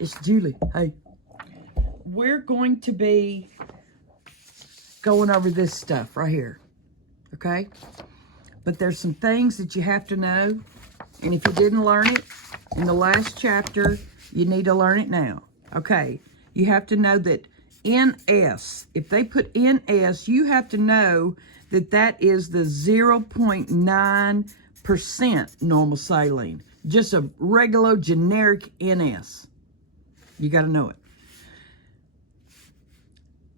It's Julie. Hey. We're going to be going over this stuff right here. Okay? But there's some things that you have to know. And if you didn't learn it in the last chapter, you need to learn it now. Okay? You have to know that NS, if they put NS, you have to know that that is the 0.9% normal saline. Just a regular generic NS. You got to know it.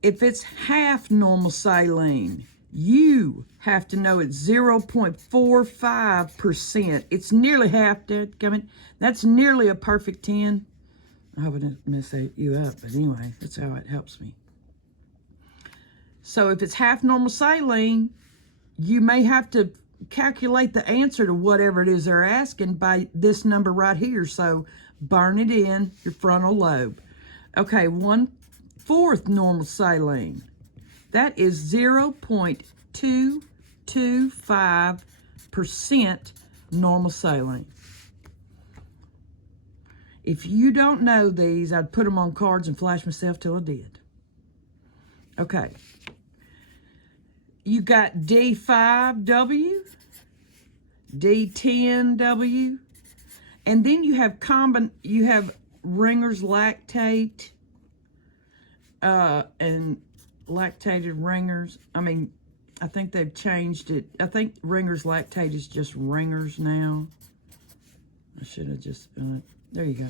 If it's half normal saline, you have to know it's 0.45%. It's nearly half, dadgummit. That's nearly a perfect 10. I hope I didn't mess you up, but anyway, that's how it helps me. So if it's half normal saline, you may have to calculate the answer to whatever it is they're asking by this number right here. So burn it in your frontal lobe. Okay, 1/4 normal saline. That is 0.225% normal saline. If you don't know these, I'd put them on cards and flash myself till I did. Okay. You got D5W, D10W, and then you have Ringer's lactate, and lactated Ringer's. I mean, I think they've changed it. I think Ringer's lactate is just Ringer's now. I should have just, there you go.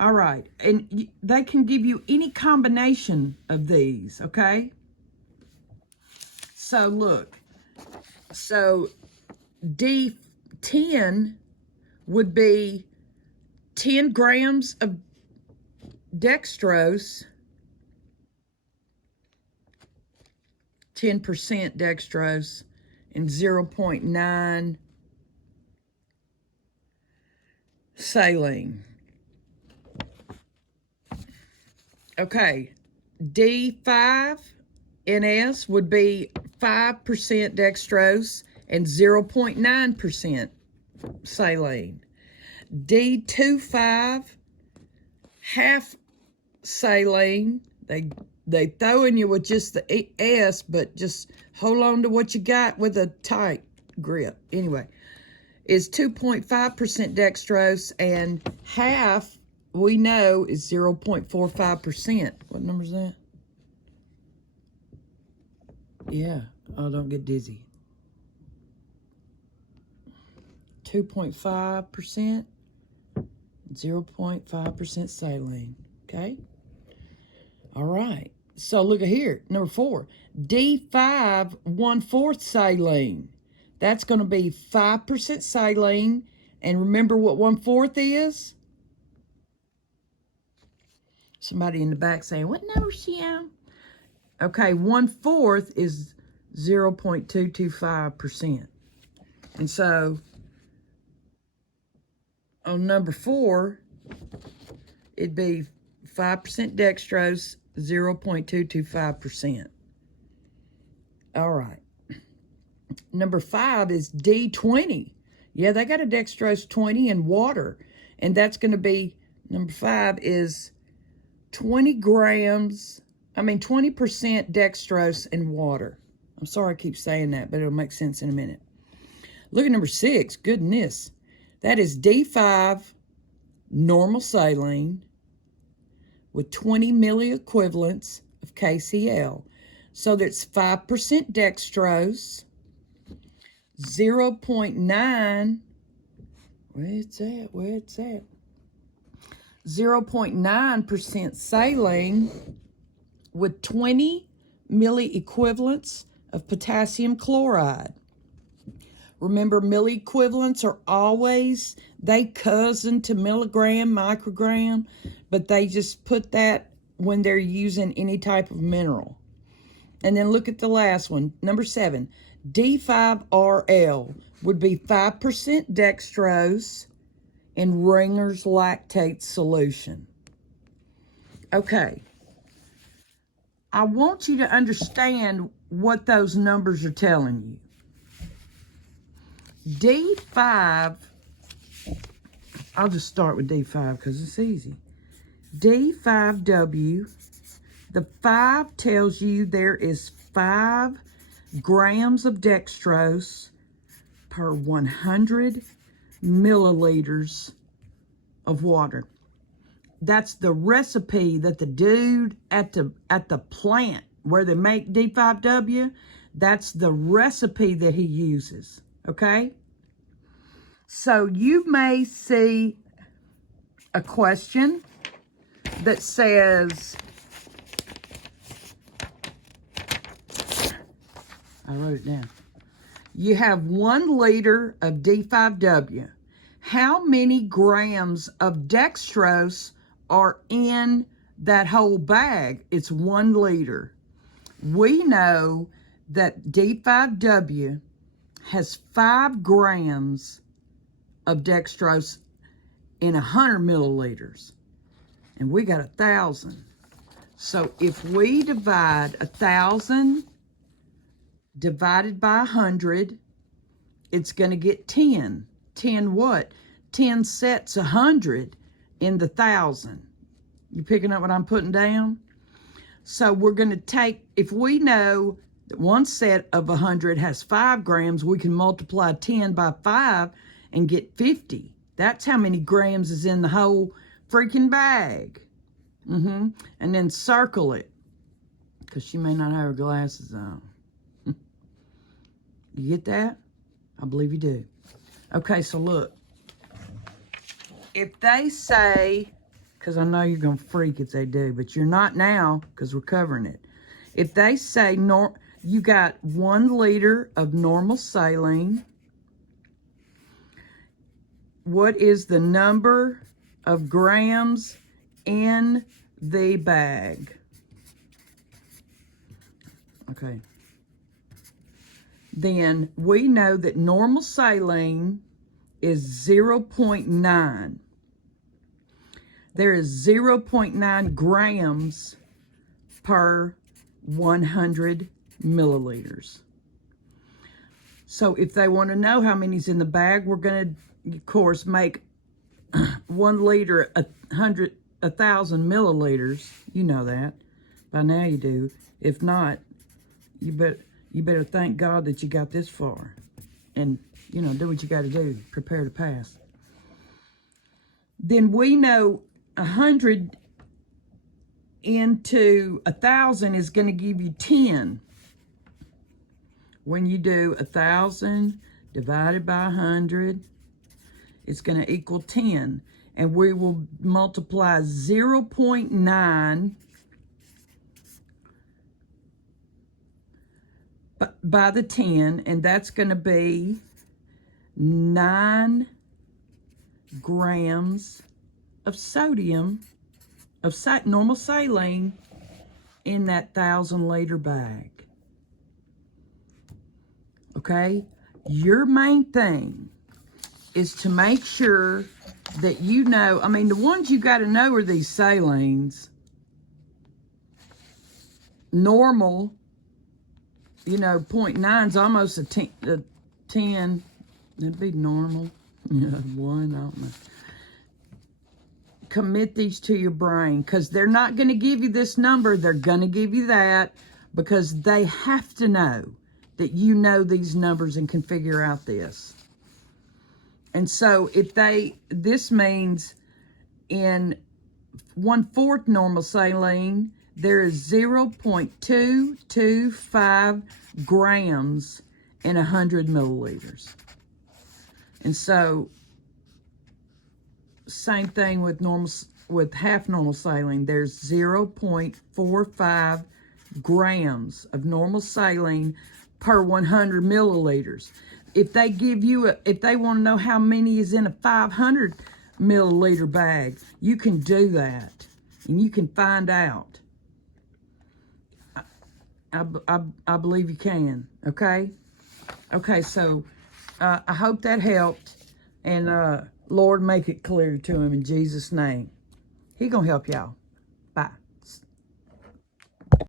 All right, and they can give you any combination of these, okay? So look, so D10 would be 10 grams of dextrose, 10% dextrose, and 0.9 saline. Okay, D5NS would be 5% dextrose and 0.9% saline. D25, half saline. They throwing you with just the S, but just hold on to what you got with a tight grip. Anyway, is 2.5% dextrose, and half we know is 0.45%. What number is that? Yeah. Oh, don't get dizzy. 2.5%, 0.5% saline. Okay? All right. So look at here. Number 4. D5 1/4 saline. That's going to be 5% saline. And remember what 1/4 is? Somebody in the back saying, what number is she on? Okay, 1/4 is 0.225%. And so on number 4, it'd be 5% dextrose, 0.225%. All right. Number 5 is D20. Yeah, they got a dextrose 20 in water. And that's going to be, number 5 is 20% dextrose in water. I'm sorry I keep saying that, but it'll make sense in a minute. Look at number 6. Goodness. That is D5 normal saline with 20 milliequivalents of KCl. So that's 5% dextrose, 0.9, where it's at, 0.9% saline with 20 milliequivalents of potassium chloride. Remember, milliequivalents are always, they cousin to milligram, microgram, but they just put that when they're using any type of mineral. And then look at the last one, number 7. D5RL would be 5% dextrose in Ringer's lactate solution. Okay. I want you to understand what those numbers are telling you. D5, I'll just start with D5 because it's easy. D5W, the 5 tells you there is 5 grams of dextrose per 100 milliliters of water. That's the recipe that the dude at the plant where they make D5W, that's the recipe that he uses, okay? So you may see a question that says, I wrote it down. You have 1 liter of D5W. How many grams of dextrose are in that whole bag? It's 1 liter. We know that D5W has 5 grams of dextrose in 100 milliliters. And we got 1,000. So if we divide 1,000 divided by 100, it's going to get 10. 10 what? 10 sets 100 in the 1,000. You picking up what I'm putting down? So we're going to take, if we know that one set of 100 has 5 grams, we can multiply 10 by 5 and get 50. That's how many grams is in the whole freaking bag. And then circle it, because she may not have her glasses on. You get that? I believe you do. Okay, so look. If they say, because I know you're going to freak if they do, but you're not now because we're covering it. If they say you got 1 liter of normal saline, what is the number of grams in the bag? Okay. Then we know that normal saline is 0.9. There is 0.9 grams per 100 milliliters. So if they want to know how many's in the bag, we're going to, of course, make 1 liter 1,000 milliliters. You know that. By now you do. If not, you better thank God that you got this far. And, you know, do what you got to do. Prepare to pass. Then we know 100 into 1,000 is going to give you 10. When you do 1,000 divided by 100, it's going to equal 10. And we will multiply 0.9 by the 10, and that's going to be 9 grams of sodium, of normal saline, in that 1,000 liter bag. Okay? Your main thing is to make sure that you know, I mean, the ones you got to know are these salines. Normal, you know, 0.9 is almost a 10. It'd be normal. Yeah, 1, I don't know. Commit these to your brain, because they're not going to give you this number. They're going to give you that because they have to know that you know these numbers and can figure out this. And so if this means in 1/4 normal saline, there is 0.225 grams in 100 milliliters. And so, same thing with half normal saline. There's 0.45 grams of normal saline per 100 milliliters. If they give you if they want to know how many is in a 500 milliliter bag, you can do that, and you can find out. I believe you can. Okay. So I hope that helped, and Lord, make it clear to him in Jesus' name. He gonna help y'all.